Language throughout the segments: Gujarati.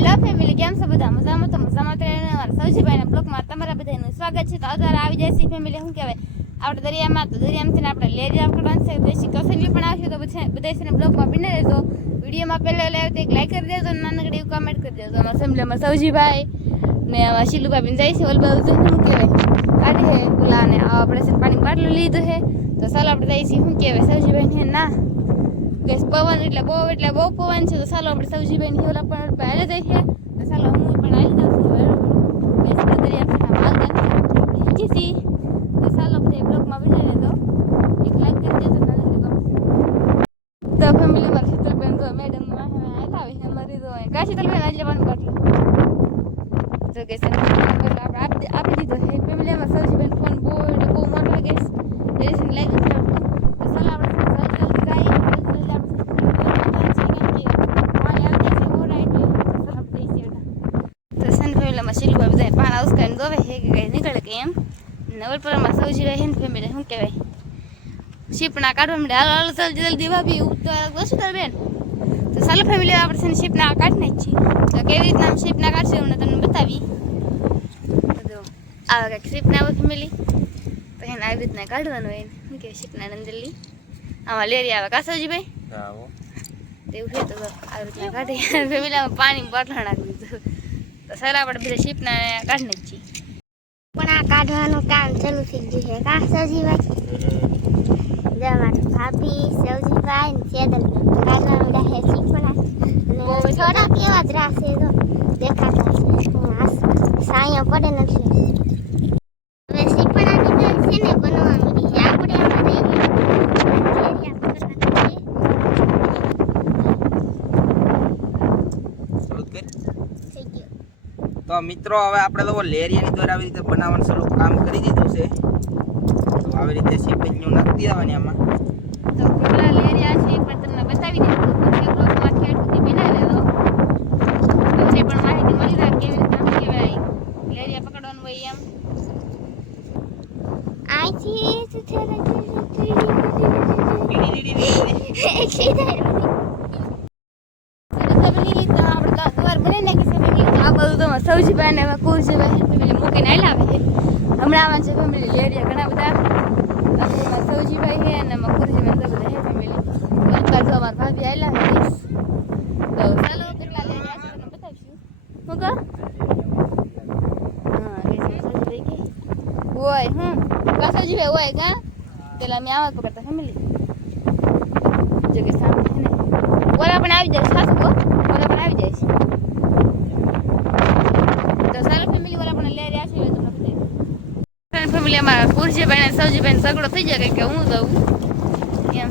હેલો ફેમિલી, કેમ છો બધા? મજામાં? તો મજામાં અમારા સૌજીભાઈના બ્લોગમાં તમારા બધાનું સ્વાગત છે. તો અત્યારે આવી જાય છે ફેમિલી, શું કહેવાય, આપણે દરિયામાં, તો દરિયામાંથી આપણે લેરી આવવાનું છે, દેશી કસેલી પણ આવશે. તો બધા છે ને બ્લોગમાં બને રહેજો. વિડીયોમાં પહેલાં લાવે તો એક લાઈક કરી દેજો, નાનકડી એવું કમેન્ટ કરી દેજો. અમારા ફેમિલી, અમારા સૌજીભાઈ ને શીલુભાઈ જાય છે. ઓલ બધું શું કહેવાય, કાઢે ઓલા ને આપણે છે પાણી બાટલું લીધું છે. તો ચાલો આપણે જઈએ છીએ, શું કહેવાય, સૌજીભાઈ ને ના ગેસ પવન એટલે બહુ પવન છે. તો ચાલો આપણે સૌજીભાઈ ની ઓલા પણ પહેલે જાય છે. તો ચાલો હું પણ આવી જાઉં છું. ગેસ પર કરી આપણે હિંચી. તો ચાલો બધા બ્લોગમાં બની રહેજો, એક લાઈક કરી દેજો. તો ફેમિલી માં શીતલબેન તો મેડમ આવી છે અમારી તો કા શીતલબેન આજે પાણી કાઢી તો ગેસ આપણે આપી દીધો છે ફેમિલીમાં. સૌજીભાઈ ફોન બહુ મોટો ગેસ એની લાઈક તો ચાલો આપણે શીલુભાઈ બધા પાન આવસ્કાઈને દોવે છે કે કઈ નીકળે કે એમ. નવલપુરમાં સૌજીભાઈ હેન ફેમિલી શું કહેવાય, શીપના કાઢવા માંડે. હાલો જલ્દી જલ્દી ભાભી તો બેન. તો ચાલો ફેમિલી આપણે છે ને શીપના કાઢી નાખી છીએ. તો કેવી રીતના શીપના કાઢશે અમને તમને બતાવી. આવે કંઈક શીપના આવે ફેમિલી, તો એને આવી રીતના કાઢવાનું હોય શું કહેવાય શીપના નંદલી. આમાં લેરી આવે કા સૌજીભાઈ એવું છે. તો આવી રીતના કાઢી ફેમિલી આમાં પાણી બોટલ નાખી દીધું. તો સર આપણે બધા શીપના કાઢી નાખીએ. પણ આ કાઢવાનું કામ ચાલુ થઈ ગયું છે કા સૌજીભાઈ? ભાભી સૌજીભાઈ ને સેદલ કાઢવાનું રહે શીપણા અને થોડા કેવા જ રાશે તો દેખાતા છે, સાયો પડે નથી. હવે શીપણાની તો છે ને બનવાનું છે. આપણે તો મિત્રો હવે આપણે લોકો લેરિયાની દ્વારા આવી રીતે બનાવવાનું શરૂ કામ કરી દીધું છે. તો આવી રીતે શીપીનું નાખી દેવાની આમાં. તો કેટલા લેરિયા છે પણ તમને બતાવી દીધું. બ્લોગમાં ખેડૂતી બનાવી લેજો, તમને પણ માહિતી મળી રહે કેવી રીતના શું કહેવાય લેરિયા પકડવાનું હોય એમ. આથી સૌજીભાઈ ને કુરજીભાઈ ફેમિલી મૂકીને આવેલા છે. હમણાં આવે છે ફેમિલી લેરિયા ઘણા બધા. સૌજીભાઈ છે અને કુરજીભાઈ બધા છે ફેમિલી. અમારા ભાભી આવેલા છે. તો ચાલો કેટલા લેરિયા છે તમને બતાવીશું. શું કહો? હા સૌજીભાઈ કે હોય સૌજીભાઈ હોય કા પેલા મેં આવા પકડતા ફેમિલી જો કે સામે છે ને ઓલા પણ આવી જાય સાસુ ઓલા પણ આવી જાય છે. ફેમિલી અમારા કુરજીભાઈ ને સૌજીભાઈ ઝઘડો થઈ જાય કે હું દઉં એમ.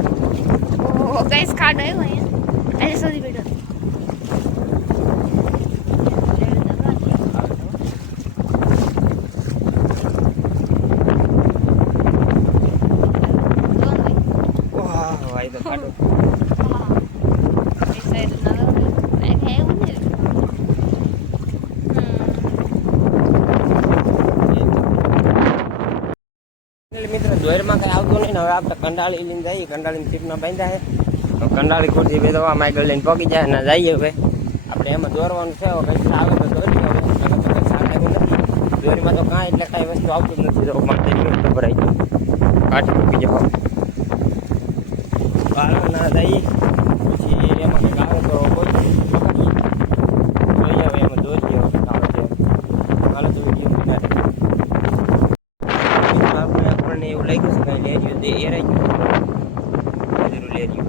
ઓહો ગાઈસ ખાડ આવ્યો અહીંયા. આજે સૌજીભાઈ દોરમાં કઈ આવતું નહીં ને. હવે આપણે કંડાળી લઈને જઈએ. કંડાળીની સીટમાં બાંધ્યા છે. તો કંડાળી ખોટી ભાઈ દવા માઇકલ લઈને પગી જાય ને જઈએ. હવે આપણે એમાં દોરવાનું છે. હવે કંઈ આવે તો દોરી. હવે સાથ આવ્યું નથી દોરીમાં તો કાંઈ એટલે કાંઈ વસ્તુ આવતું જ નથી. તો માટે ખબર આવી ગયું કાઢી મૂકી જાઓ બહાર ના જઈએ. પછી એમાં કંઈક આવે તો કોઈ જોઈએ. હવે એમાં દોરી આવે છે હાલો તો વિડીયો આપણને એવું લાગ્યું છે કે લેરિયું દે એરાઈ ગયું લેરિયું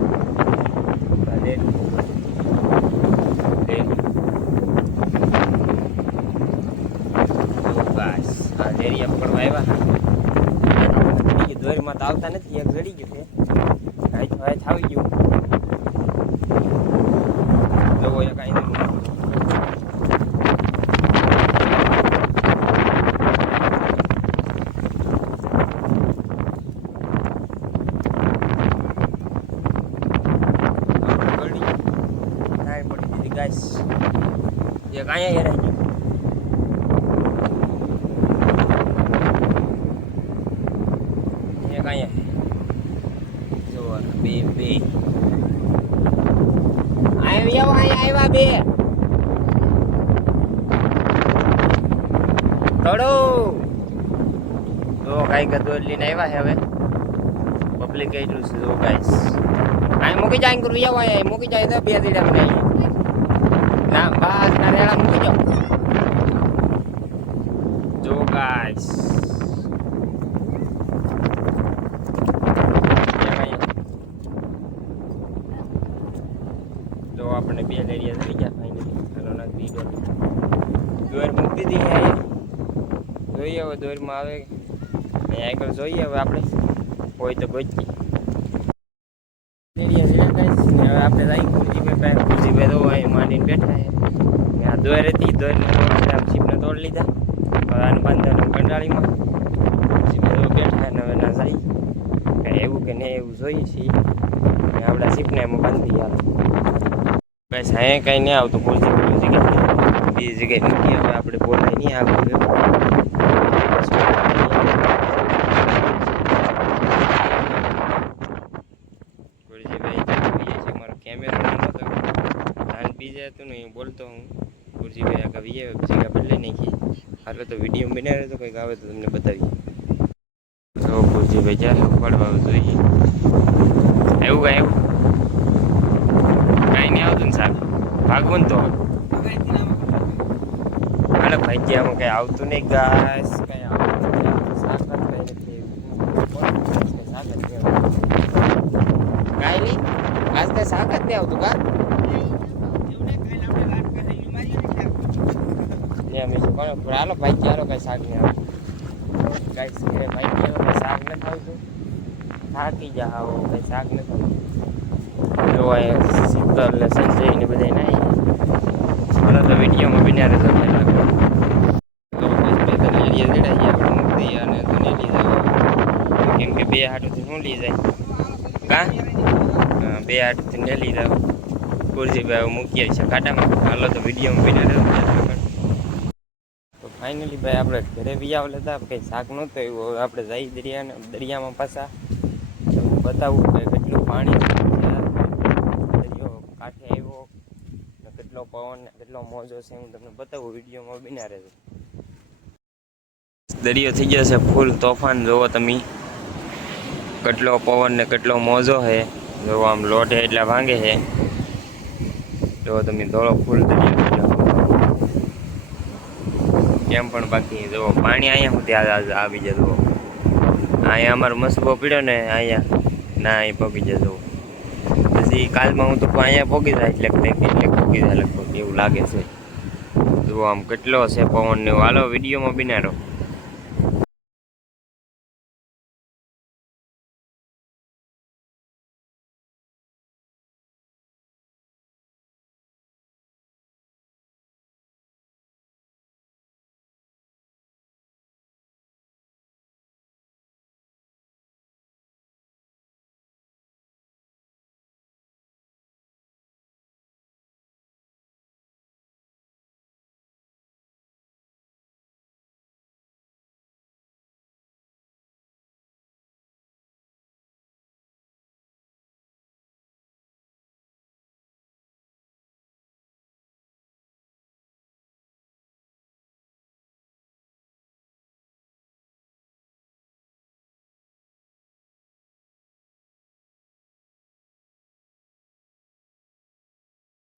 બસ આ લેરિયા પકડવા આવ્યા. દોરીમાં તો આવતા નથી. એક જડી ગયું છે હાથ આવી ગયું. જોવો એક કાંઈ guys ya kayak ya ya kayak so baby ayo be થોડો તો કાંઈક દોર લઈને આવ્યા છે હવે પબ્લિક એટલું છે જો ગાઈસ આ મૂકી જાય કરું આવો આ મૂકી જાય તો બે દીડા મને ના બસ ના રેડા મૂકી જાઓ જો ગાઈસ તો આપણે બે લેરિયા થઈ ગયા ફાઇનલી હાલો નાખ દીધો દોર મૂકી દીધી અહીંયા જોઈએ હવે દોરમાં આવે અહીંયા આગળ જોઈએ હવે આપણે હોય તો ગોચી લેરિયા છે ગાઈસ હવે આપણે જઈ ખુરશીભાઈ તો અહીં માંડીને બેઠા છે આ દોર હતી દોરને આમ શીપને તોડ લીધા હવે આને બાંધવાનું કંડાળીમાં ખુરશીભાઈ તો બેઠા ને હવે ના જાય કાંઈ એવું કે નહીં એવું જોઈએ છીએ આપણા શીપને એમાં બાંધી યાર બસ અહીંયા કંઈ નહીં આવતું ખુરશી બીજી જગ્યાએ મૂકીએ હવે આપણે બોલાય નહીં આગળ કેમેરો નહોતો ધ્યાન બીજે હતું ને હું બોલતો હું ગુરજીભાઈ આગળ વીએ જગ્યા બદલે નાખી હાલો તો વિડીયો બનાવ્યો તો કંઈક આવે તો તમને બતાવીએ તો ગુરજીભાઈ જ્યાં પડવા જોઈએ એવું કાંઈ એવું કાંઈ નહીં આવતું ને સાહેબ ભાગવું ને તો હાલો ભાઈ આમાં કંઈ આવતું નહીં ઘાસ કંઈ આવતું શાક કાંઈ નહીં આજ તો શાક જ નહીં આવતું કા હાલો ભાઈ ચાલો કઈ શાક નહીં આવતું કઈ ભાઈ ચાલો કઈ શાક નથી આવતું થાકી જા આવો કઈ શાક નથી આવતું જોવાય શીતલ ને સંજય ને બધા નાઈ હાલો તો વિડીયોમાં બિના રહેતો કેમ કે બે હાથોથી શું લઈ જાય કા બે હાથથી ને લઈ જાવ ગુરજીભાઈ મૂકીએ છે કાંટામાં હાલો તો વિડીયોમાં બિના રહેતો તો ફાઇનલી ભાઈ આપણે ઘરે બી આવ લેતા કંઈ શાક નહોતું એવું હવે આપણે જઈ દરિયામાં પાછા બતાવું કે કેટલું પાણી દરિયો કાંઠે આવ્યો કેટલો પવન ને કેટલો મોજો છે હું તમને બતાવું વિડીયોમાં બિના રહેતો દરિયો થઈ ગયો છે ફૂલ તોફાન જોવો તમે કેટલો પવન ને કેટલો મોજો છે જો આમ લોટ એટલા ભાંગે છે જો તમે ધોળો ફૂલ દરિયો થઈ ગયો કેમ પણ બાકી જો પાણી અહીંયા હું ત્યાં આવી જતો અહીંયા અમારો મસબો પીડ્યો ને અહીંયા ના અહીં પગી જતો પછી કાલમાં હું તો અહીંયા પગી જાય એટલે પગી જાય લગભગ એવું લાગે છે જો આમ કેટલો છે પવન ને હાલો વિડીયોમાં બિનારો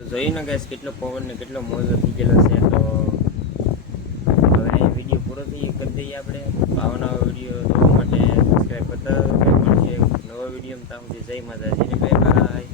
જોઈને ગાઈસ કેટલો પવન ને કેટલો મોજો થઈ ગયેલો છે તો હવે વિડીયો પૂરો કરી દઈએ આપણે આવા વિડીયો જોવા માટે સબસ્ક્રાઈબ કરતા નવો વિડીયો ત્યાં સુધી જય માતાજી ને બાય બાય.